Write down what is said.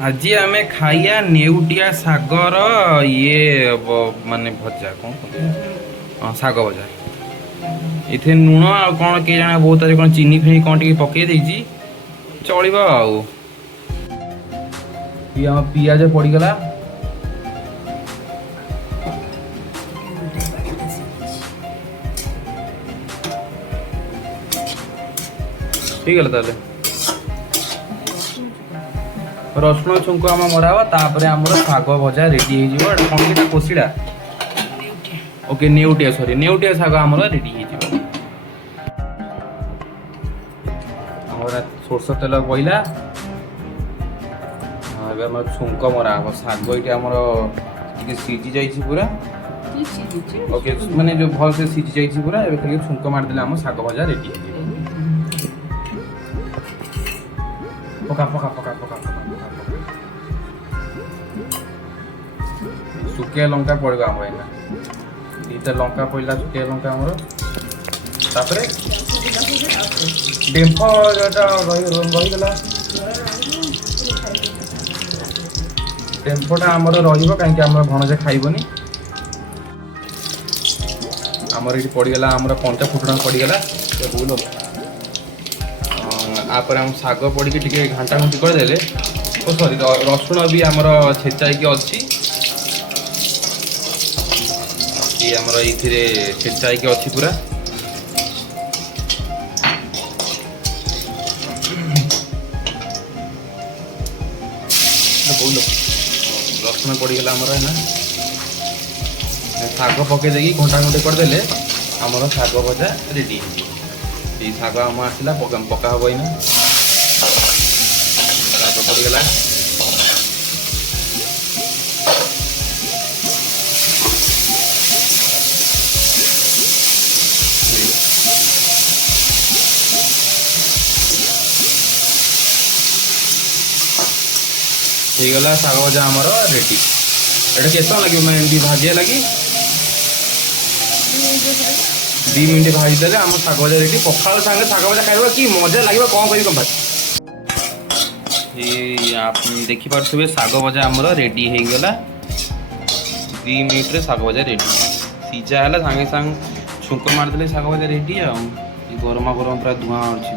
आज आम खाइया नेउटिया सागर ये माने भजा कौन हाँ शाग भजा इथे लुण आ कौन के जाना बहुत आज कौन चीनी फिनी कौन टी पकई देछि चलिबो आउ ये हम पियाज पड़गला ठीक है ताले रसुण छुंक आम मरावा तापर आमर शाग भजा रेडी हो कौन कि कोसीड़ा ओके नेउटिया सॉरी नेउटिया शाग आमर रेडी हो सोरष तेल बइला छुंक मरा हम शाग ये आमर सीझी जाइए पूरा ओके माने जो भल से सीझी जाइए पूरा ए खाली छुंक मारदेले आम शाग भजा रेडी पका पका पका पका सुकिया लंका पड़ेगा आम एना दीटा लंका पड़ला सुकिया लंका आमर तापरे डेम्फ जोटा रहीगला डेम्फटा आमर रहिबो काहे कि आमर भणजे खाइबोनी आमर ये पड़गला आमर पंचा फुटण पड़गला बोलो आपर हम शाग पड़ी टे घाटा घुंटी करदे तो सॉरी रसुण भी आमर छेचाई अच्छी ये आमर ये छेचाई अच्छी पूरा बोलो रसुण पड़गला आमर है शाग पकई देकी घंटा घंटे करदे आमर शाग भजा रेडी ये शाग आम आसला पका हम ये शाग पड़गला गला शाग भजा आमर रेडी एटा केत लगे मैं भाजिया लगी 2 मिनट भाजी देले आम शाग भजा रेडी पखाल संगे शाग भजा खाइबा कि मजा लगे कौन करी कम ये आप देखि पारे शाग भजा आमर रेडी हो गला 2 मिनट रे शाग भजा रेडी सीझा है संगे संग छुंक मारदेले शाग भजा रेडी आ गरमा गरम पूरा धुआं अच्छी